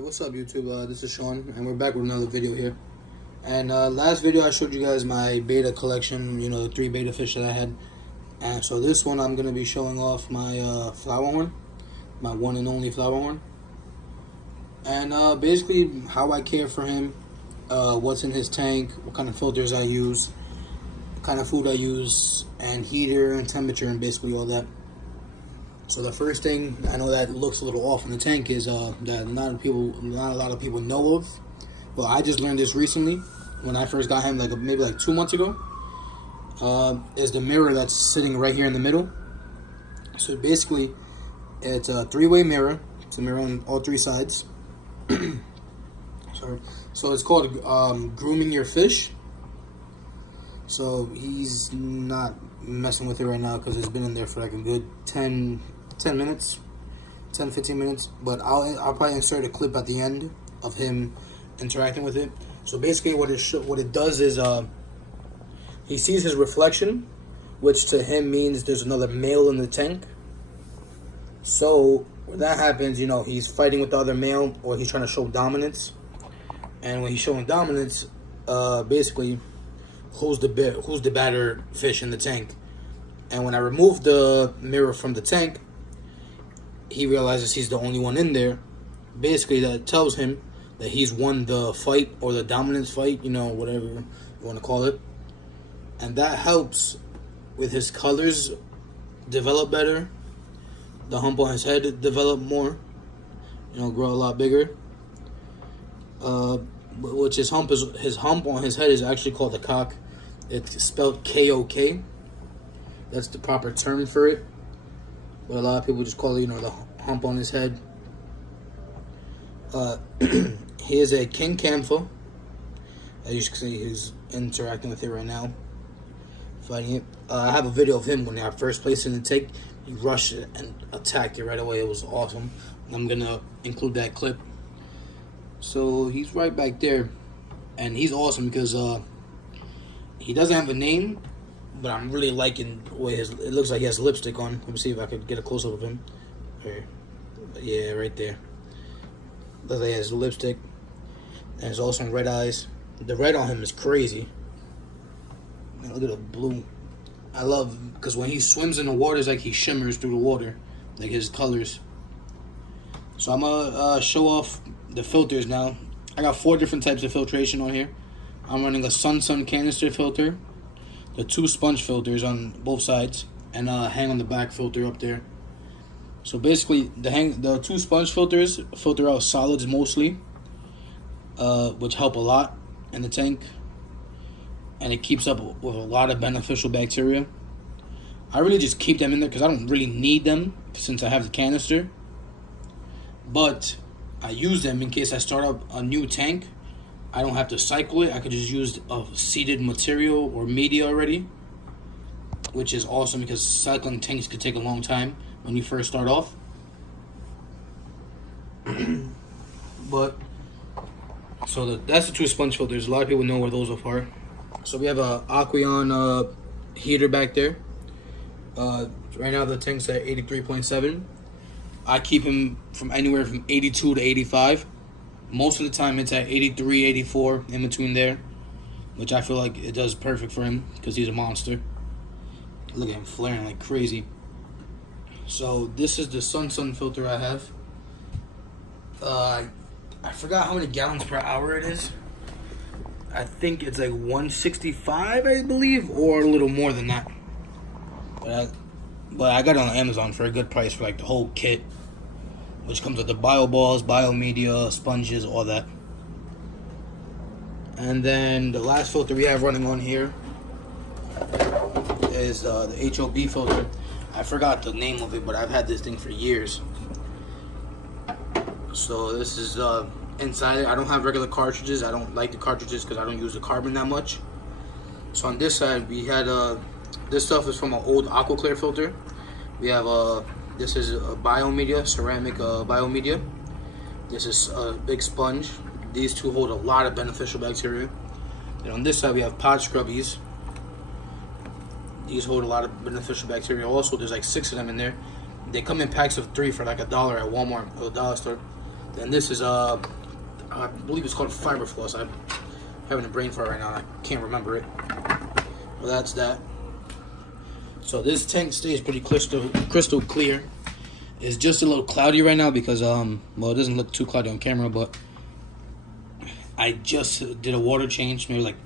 Alright, what's up YouTube? This is Sean, and we're back with another video here. And last video I showed you guys my beta collection, the 3 beta fish that I had. And so this one I'm going to be showing off my flower horn, my one and only flower horn. And basically how I care for him, what's in his tank, what kind of filters I use, what kind of food I use, and heater and temperature and basically all that. So the first thing I know that looks a little off in the tank is that not a lot of people know of. Well, I just learned this recently when I first got him, maybe 2 months ago. Is the mirror that's sitting right here in the middle. So basically, it's a 3-way mirror. It's a mirror on all 3 sides. Sorry. So it's called grooming your fish. So he's not messing with it right now because it's been in there for like a good 10 minutes, 10-15 minutes. But I'll probably insert a clip at the end of him interacting with it. So basically what it does is he sees his reflection, which to him means there's another male in the tank. So when that happens, he's fighting with the other male, or he's trying to show dominance. And when he's showing dominance, basically who's the better fish in the tank. And when I remove the mirror from the tank, he realizes he's the only one in there. Basically, that tells him that he's won the fight, or the dominance fight, whatever you want to call it. And that helps with his colors develop better, the hump on his head develop more, grow a lot bigger. Which his hump on his head is actually called a cock. It's spelled K-O-K. That's the proper term for it. But a lot of people just call it, the hump on his head. He is a king camphor. As you can see, he's interacting with it right now, fighting it. I have a video of him when I first placed it in the tank. He rushed it and attacked it right away. It was awesome. I'm gonna include that clip. So he's right back there, and he's awesome because he doesn't have a name, but I'm really liking the way it looks like he has lipstick on. Let me see if I could get a close-up of him. Yeah, right there. Looks like he has lipstick, and he's also red eyes. The red on him is crazy. Man, look at the blue. I love, because when he swims in the water, it's like he shimmers through the water, like his colors. So I'm gonna show off the filters now. I got 4 different types of filtration on here. I'm running a Sun canister filter, the 2 sponge filters on both sides, and hang on the back filter up there. So basically, the 2 sponge filters filter out solids mostly, which help a lot in the tank, and it keeps up with a lot of beneficial bacteria. I really just keep them in there because I don't really need them since I have the canister, but I use them in case I start up a new tank. I don't have to cycle it. I could just use a seeded material or media already, which is awesome because cycling tanks could take a long time when you first start off. But so that's the 2 sponge filters. A lot of people know where those are. So we have a Aqueon heater back there. Right now the tank's at 83.7. I keep him from anywhere from 82 to 85. Most of the time it's at 83, 84, in between there, which I feel like it does perfect for him because he's a monster. Look at him flaring like crazy. So this is the Sun filter I have. I forgot how many gallons per hour it is. I think it's like 165, I believe, or a little more than that. But I got it on Amazon for a good price for like the whole kit, which comes with the bio balls, bio media, sponges, all that. And then the last filter we have running on here is the HOB filter. I forgot the name of it, but I've had this thing for years. So this is inside it. I don't have regular cartridges. I don't like the cartridges because I don't use the carbon that much. So on this side we had this stuff is from an old Aquaclear filter. We have this is a biomedia, ceramic biomedia. This is a big sponge. These 2 hold a lot of beneficial bacteria. And on this side we have pod scrubbies. These hold a lot of beneficial bacteria also. There's like 6 of them in there. They come in packs of 3 for like $1 at Walmart or the dollar store. Then this is I believe it's called fiber floss. I'm having a brain fart right now. I can't remember it. Well, that's that. So this tank stays pretty crystal clear. It's just a little cloudy right now because well, it doesn't look too cloudy on camera, but I just did a water change maybe like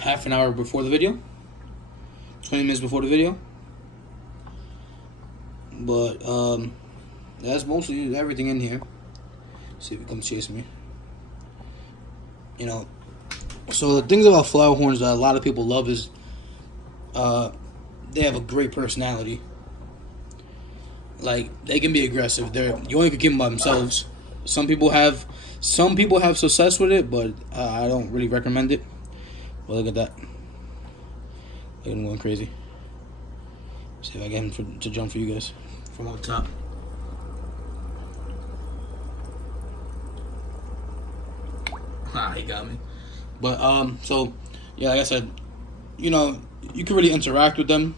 half an hour before the video, 20 minutes before the video. But that's mostly everything in here. See if it comes chase me. You know, so the things about flower horns that a lot of people love is they have a great personality. Like, they can be aggressive. You only can keep them by themselves. Some people have success with it, but I don't really recommend it. Well, look at that. Look at him going crazy. See if I get him to jump for you guys from on top. Ah, he got me. But so yeah, like I said, you know, you can really interact with them.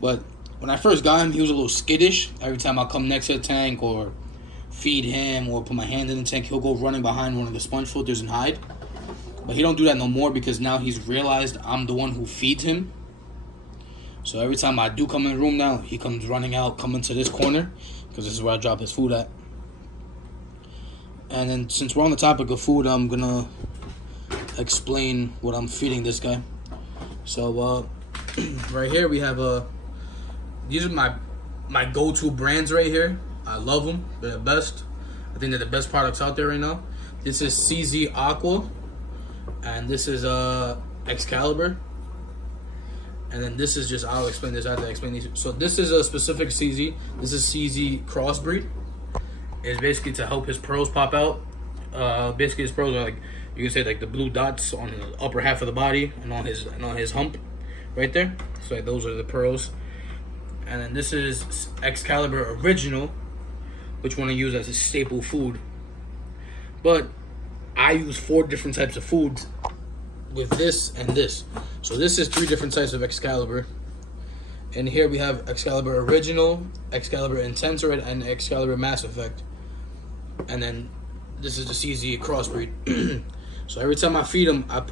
But when I first got him, he was a little skittish. Every time I come next to the tank or feed him or put my hand in the tank, he'll go running behind one of the sponge filters and hide. But he don't do that no more because now he's realized I'm the one who feeds him. So every time I do come in the room now, he comes running out, coming to this corner, because this is where I drop his food at. And then since we're on the topic of food, I'm gonna explain what I'm feeding this guy. So right here we have these are my go-to brands right here. I love them. They're the best. I think they're the best products out there right now. This is CZ Aqua, and this is Excalibur. And then this is just, I'll explain this after I explain these. So this is a specific CZ. This is CZ Crossbreed. It's basically to help his pearls pop out. Basically his pearls are like, you can say like the blue dots on the upper half of the body and on his hump right there. So like, those are the pearls. And then this is Excalibur Original, which one I use as a staple food. But I use 4 different types of foods with this and this. So this is 3 different types of Excalibur. And here we have Excalibur Original, Excalibur Intense Red, and Excalibur Mass Effect. And then this is the CZ Crossbreed. So every time I feed them, I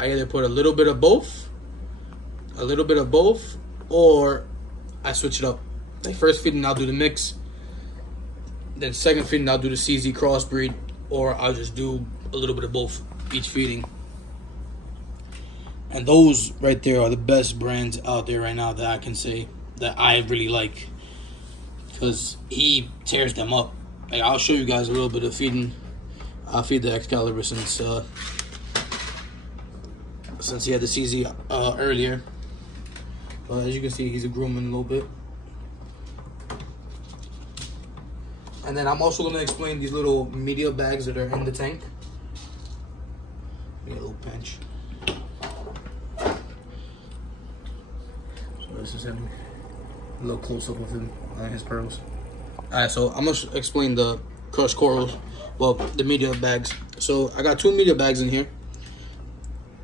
either put a little bit of both, or I switch it up. Like first feeding, I'll do the mix. Then second feeding, I'll do the CZ Crossbreed, or I'll just do a little bit of both each feeding. And those right there are the best brands out there right now that I can say that I really like, because he tears them up. Like, I'll show you guys a little bit of feeding. I'll feed the Excalibur since he had the CZ earlier. But as you can see, he's a grooming a little bit. And then I'm also going to explain these little media bags that are in the tank. Get a little pinch. So this is him. A little close up of him and his pearls. Alright, so I'm going to explain the crushed corals. Well, the media bags. So I got 2 media bags in here.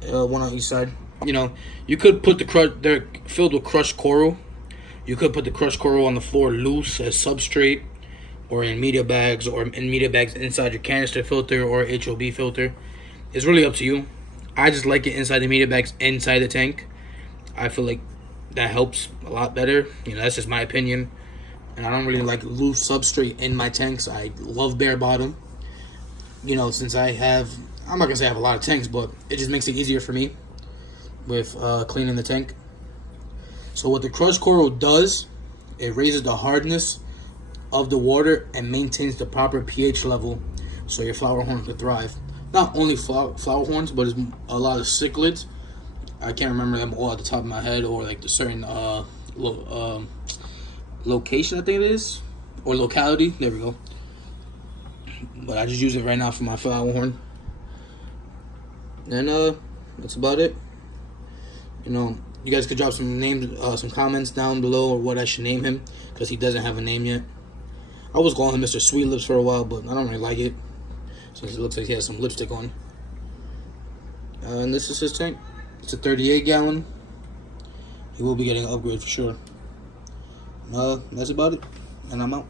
One on each side. You know, you could put they're filled with crushed coral. You could put the crushed coral on the floor loose as substrate, or in media bags, or in media bags inside your canister filter or HOB filter. It's really up to you. I just like it inside the media bags, inside the tank. I feel like that helps a lot better. You know, that's just my opinion. And I don't really like loose substrate in my tanks. I love bare bottom. You know, since I'm not gonna say I have a lot of tanks, but it just makes it easier for me with cleaning the tank. So what the crushed coral does, it raises the hardness of the water and maintains the proper pH level so your flower horn can thrive. Not only flower horns, but it's a lot of cichlids. I can't remember them all at the top of my head, or like the certain location, I think it is, or locality. There we go. But I just use it right now for my flower horn. And that's about it. You know, you guys could drop some names, some comments down below, or what I should name him, because he doesn't have a name yet. I was calling him Mr. Sweet Lips for a while, but I don't really like it, since it looks like he has some lipstick on. And this is his tank. It's a 38 gallon. He will be getting an upgrade for sure. That's about it, and I'm out.